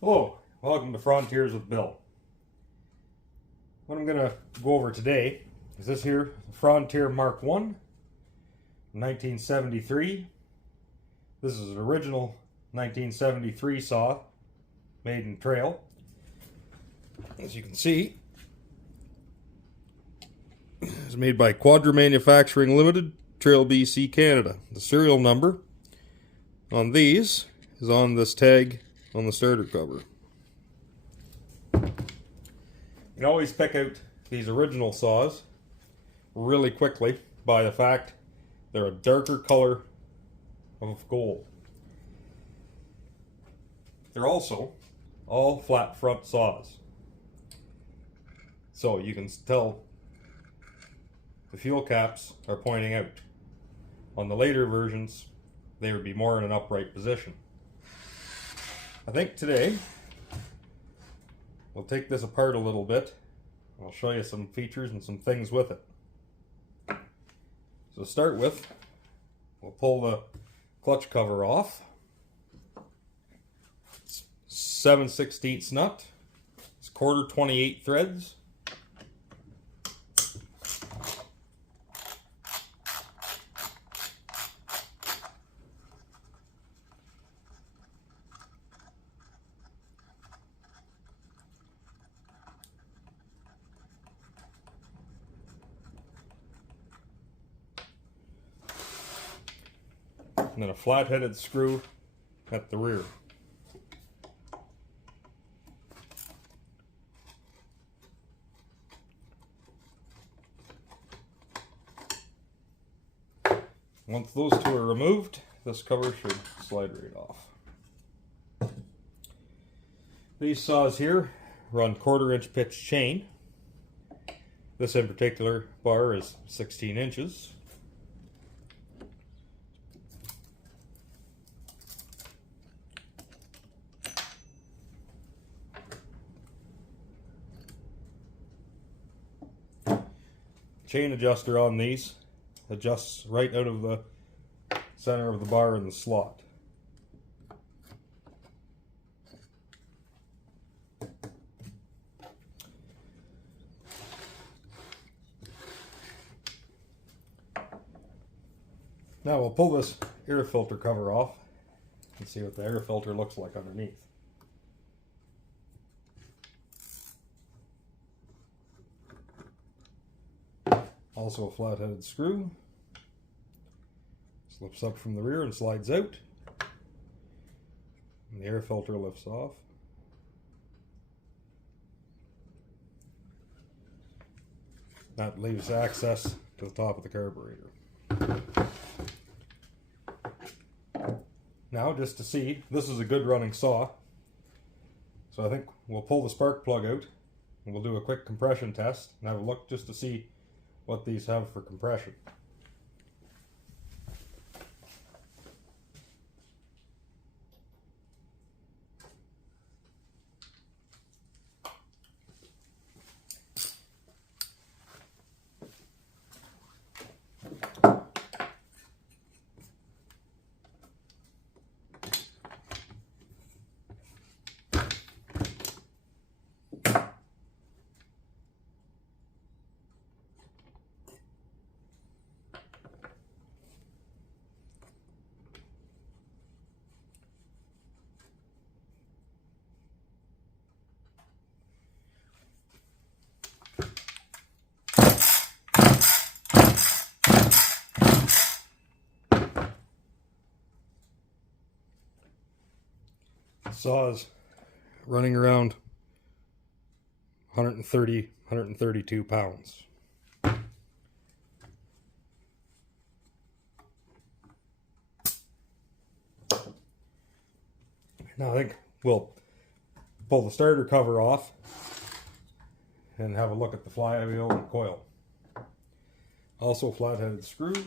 Hello, welcome to Frontiers with Bill. What I'm going to go over today is this here Frontier Mark 1, 1973. This is an original 1973 saw made in Trail. As you can see, it's made by Quadra Manufacturing Limited, Trail, BC, Canada. The serial number on these is on this tag on the starter cover. You can always pick out these original saws really quickly by the fact they're a darker color of gold. They're also all flat front saws, so you can tell the fuel caps are pointing out. On the later versions, they would be more in an upright position. I think today we'll take this apart a little bit. I'll show you some features and some things with it. So to start with, we'll pull the clutch cover off. It's 7/16 nut. It's quarter 28 threads. And then a flat-headed screw at the rear. Once those two are removed, this cover should slide right off. These saws here run 1/4 inch pitch chain. This in particular bar is 16 inches. Chain adjuster on these adjusts right out of the center of the bar in the slot. Now we'll pull this air filter cover off and see what the air filter looks like underneath. Also a flat-headed screw. Slips up from the rear and slides out. And the air filter lifts off. That leaves access to the top of the carburetor. Now, just to see, this is a good running saw. So I think we'll pull the spark plug out and we'll do a quick compression test and have a look just to see what these have for compression. Saws running around 130, 132 pounds. Now I think we'll pull the starter cover off and have a look at the flywheel and coil. Also flat-headed screws.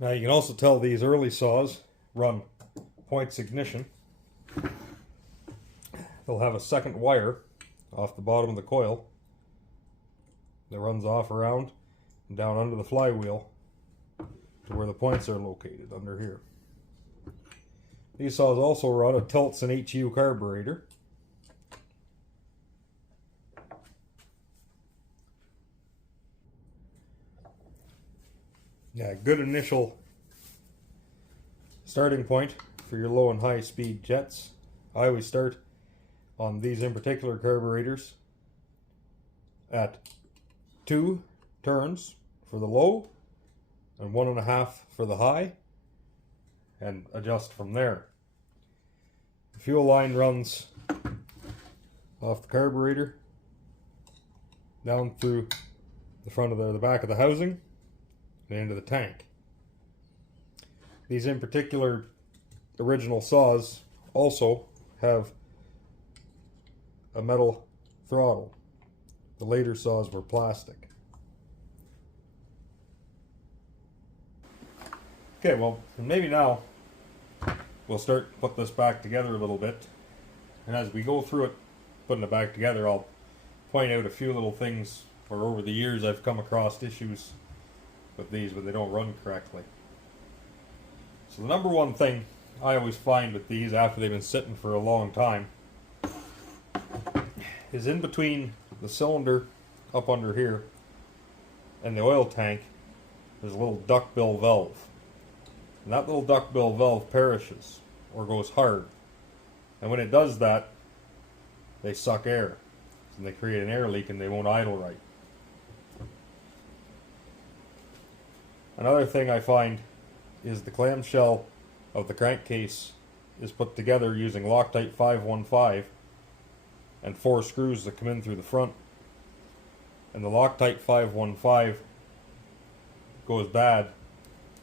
Now you can also tell these early saws run points ignition. They'll have a second wire off the bottom of the coil that runs off around and down under the flywheel to where the points are located under here. These saws also run a Tiltson HU carburetor. Yeah, good initial starting point for your low and high speed jets. I always start on these in particular carburetors at 2 turns for the low and 1.5 for the high, and adjust from there. The fuel line runs off the carburetor down through the front of the back of the housing and into the tank. These in particular original saws also have a metal throttle. The later saws were plastic. Okay, well, maybe now we'll start to put this back together a little bit. And as we go through it, putting it back together, I'll point out a few little things where over the years I've come across issues with these when they don't run correctly. So the number one thing I always find with these after they've been sitting for a long time is in between the cylinder up under here and the oil tank there's a little duckbill valve. And that little duckbill valve perishes or goes hard. And when it does that, they suck air. And they create an air leak and they won't idle right. Another thing I find is the clamshell of the crankcase is put together using Loctite 515 and 4 screws that come in through the front. And the Loctite 515 goes bad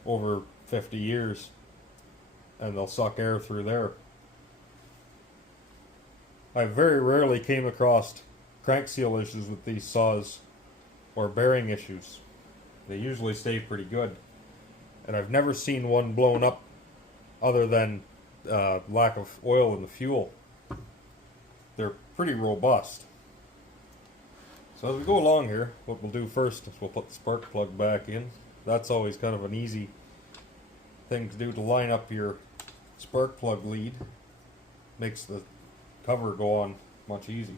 over 50 years and they'll suck air through there. I very rarely came across crank seal issues with these saws or bearing issues. They usually stay pretty good. And I've never seen one blown up other than lack of oil in the fuel. They're pretty robust. So as we go along here, what we'll do first is we'll put the spark plug back in. That's always kind of an easy thing to do, to line up your spark plug lead. Makes the cover go on much easier.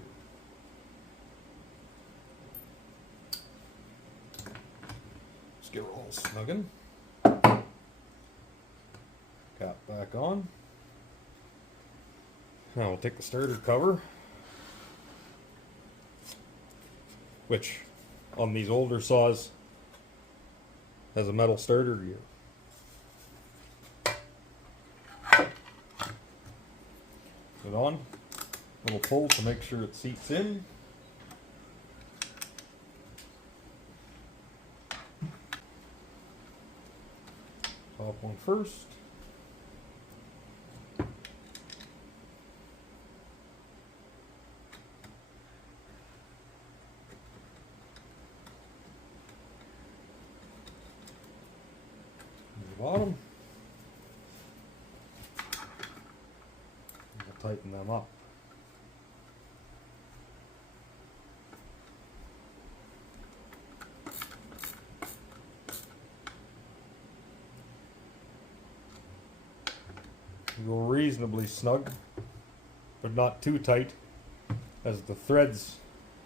Just get her all snug in. Cap back on. Now we'll take the starter cover, which on these older saws has a metal starter gear. Put it on, little pull to make sure it seats in. Top one first. Bottom. We'll tighten them up. Go reasonably snug, but not too tight, as the threads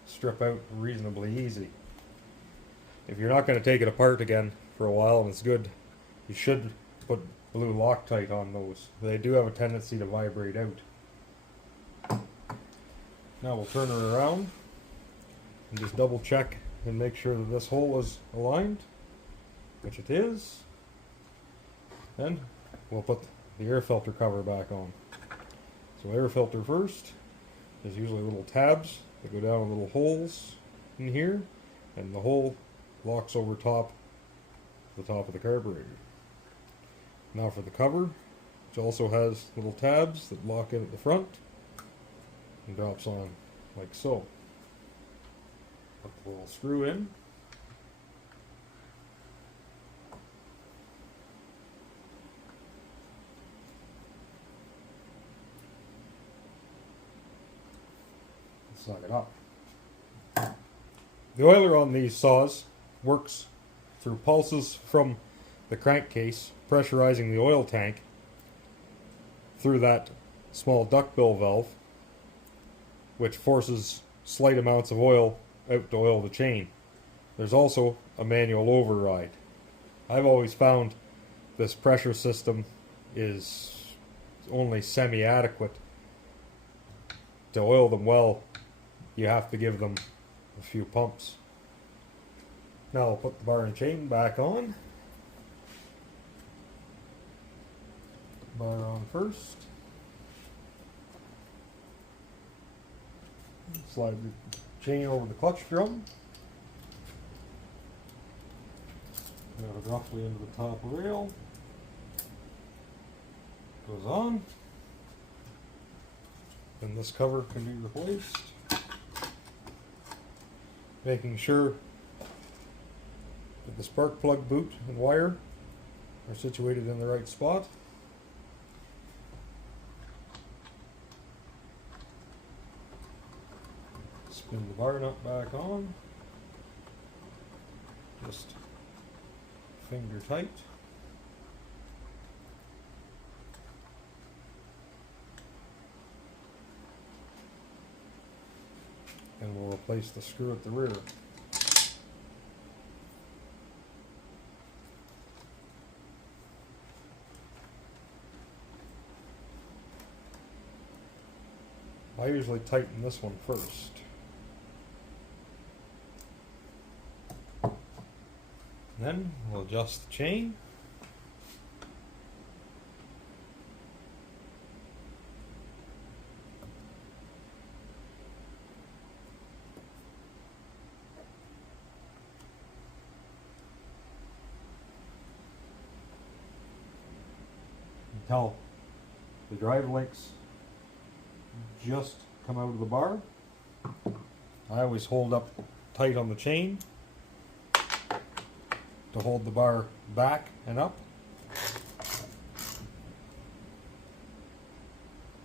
strip out reasonably easy. If you're not going to take it apart again for a while and it's good, you should put blue Loctite on those. They do have a tendency to vibrate out. Now we'll turn her around and just double check and make sure that this hole is aligned, which it is. And we'll put the air filter cover back on. So air filter first. There's usually little tabs that go down in little holes in here, and the hole locks over the top of the carburetor. Now for the cover, which also has little tabs that lock in at the front and drops on like so. Put the little screw in. Suck it up. The oiler on these saws works through pulses from the crankcase, pressurizing the oil tank through that small duckbill valve, which forces slight amounts of oil out to oil the chain. There's also a manual override. I've always found this pressure system is only semi-adequate. To oil them well, you have to give them a few pumps. Now I'll put the bar and chain back on. Bar on first. Slide the chain over the clutch drum. Get it roughly into the top rail. Goes on. Then this cover can be replaced. Making sure that the spark plug boot and wire are situated in the right spot. Spin the bar nut back on. Just finger tight. And we'll replace the screw at the rear. I usually tighten this one first. Then we'll adjust the chain. Until the drive links just come out of the bar. I always hold up tight on the chain to hold the bar back and up.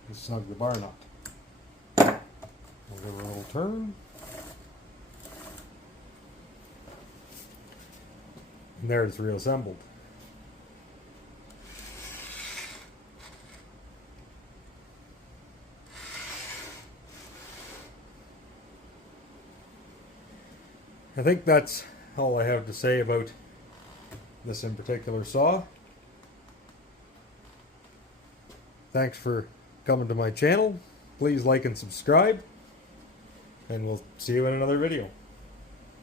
And snug the bar nut. We'll give her a little turn. And there it's reassembled. I think that's all I have to say about this in particular saw. Thanks for coming to my channel. Please like and subscribe, and we'll see you in another video.